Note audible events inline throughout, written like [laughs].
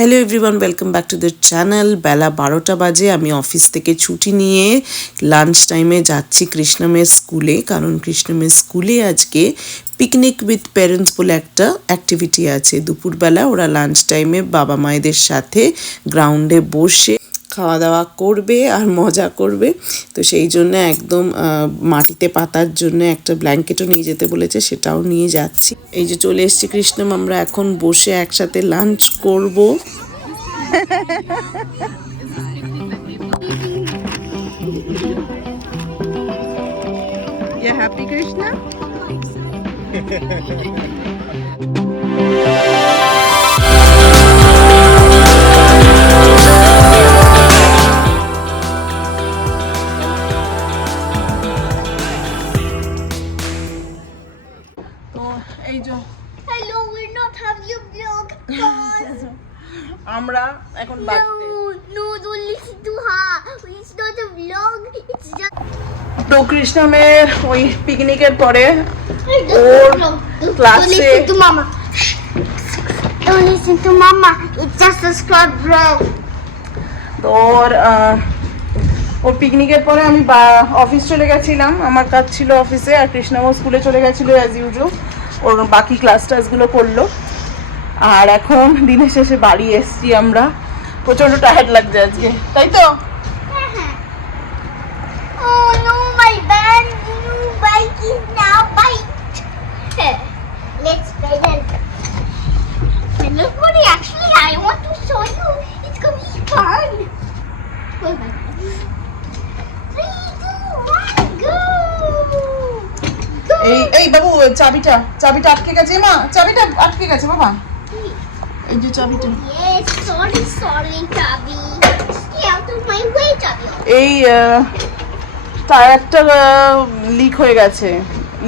Hello everyone welcome back to the channel বেলা বারোটা বাজে, আমি অফিস থেকে ছুটি নিয়ে লাঞ্চ টাইমে যাচ্ছি কৃষ্ণমের স্কুলে কারণ কৃষ্ণমের স্কুলে আজকে পিকনিক উইথ প্যারেন্টস বলে একটা অ্যাক্টিভিটি আছে। দুপুরবেলা ওরা লাঞ্চ টাইমে বাবা মায়েদের সাথে গ্রাউন্ডে বসে খাওয়া দাওয়া করবে আর মজা করবে। তো সেই জন্য একদম মাটিতে পাতার জন্য একটা ব্ল্যাঙ্কেটও নিয়ে যেতে বলেছে সেটাও নিয়ে যাচ্ছি। এই যে চলে এসেছি কৃষ্ণম আমরা এখন বসে একসাথে লাঞ্চ করব। Happy, Krishna? [laughs] [laughs] আমরা ওর পিকনিকের পরে আমি অফিস চলে গেছিলাম। আমার কাজ ছিল অফিসে আর কৃষ্ণাম স্কুলে চলে গেছিল অ্যাজ ইউজুয়াল ওর বাকি ক্লাস টাসগুলো করল। আর এখন দিনের শেষে বাড়ি এসছি আমরা। প্রচণ্ড টায়ার্ড লাগছে আজকে। তাই তো? Oh. এই বাবু চাবিটা চাবিটা আটকে গেছে। মা চাবিটা আটকে গেছে বাবা। এই যে চাবিটা। My way, Chubby. এই টায়ারটা লিক হয়ে গেছে।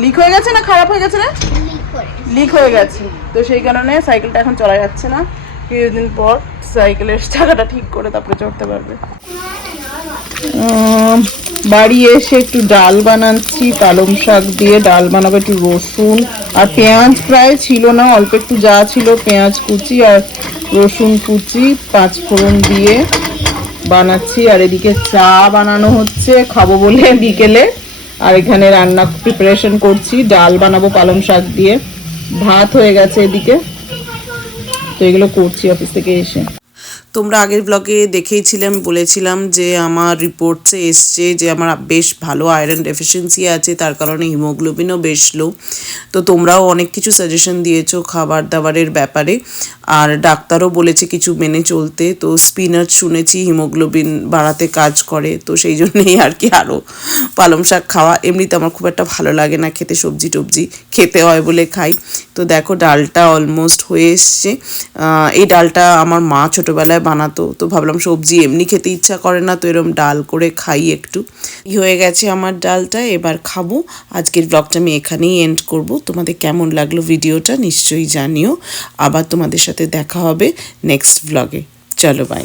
লিক হয়ে গেছে না খারাপ হয়ে গেছে না. লিক হয়ে গেছে। তো সেই কারণে সাইকেলটা এখন চলা যাচ্ছে না। কিছুদিন পর সাইকেলের চাকাটা ঠিক করে তারপরে চড়তে পারবে। বাড়ি এসে একটু ডাল বানাচ্ছি, পালং শাক দিয়ে ডাল বানাবো, একটু রসুন। আর পেঁয়াজ প্রায় ছিল না, অল্প একটু যা ছিল, পেঁয়াজ কুচি আর রসুন কুচি, পাঁচ ফোড়ন দিয়ে বানাচ্ছি। আর এদিকে চা বানানো হচ্ছে, খাব বলে বিকেলে। আর এখানে রান্না প্রিপারেশন করছি, ডাল বানাবো, পালং শাক দিয়ে। ভাত হয়ে গেছে এদিকে। তো এগুলো করছি অফিস থেকে এসে। তোমরা আগের ব্লগে দেখেইছিলাম, বলেছিলাম যে আমার রিপোর্টসে এসছে যে আমার বেশ ভালো আয়রন ডেফিসিয়েন্সি আছে, তার কারণে হিমোগ্লোবিনও বেশ লো তো তোমরাও অনেক কিছু সাজেশন দিয়েছ খাবার দাবারের ব্যাপারে। আর ডাক্তারও বলেছে কিছু মেনে চলতে। তো স্পিনাচ শুনেছি হিমোগ্লোবিন বাড়াতে কাজ করে। তো সেই জন্যেই আর কি আরও পালং শাক খাওয়া। এমনিতে আমার খুব একটা ভালো লাগে না খেতে সবজি টবজি। খেতে হয় বলে খাই। তো দেখো ডালটা অলমোস্ট হয়ে এসছে। এই ডালটা আমার মা ছোটোবেলায় বানাতো। তো ভাবলাম সবজি এমনি খেতে ইচ্ছা করে না, তো এরম ডাল করে খাই একটু। হয়ে গেছে আমার ডালটা, এবার খাব। আজকের ব্লগটা আমি এখানেই এন্ড করব। তোমাদের কেমন লাগল ভিডিওটা নিশ্চয়ই জানিও। আবার তোমাদের সাথে দেখা হবে নেক্সট ব্লগে চলো বাই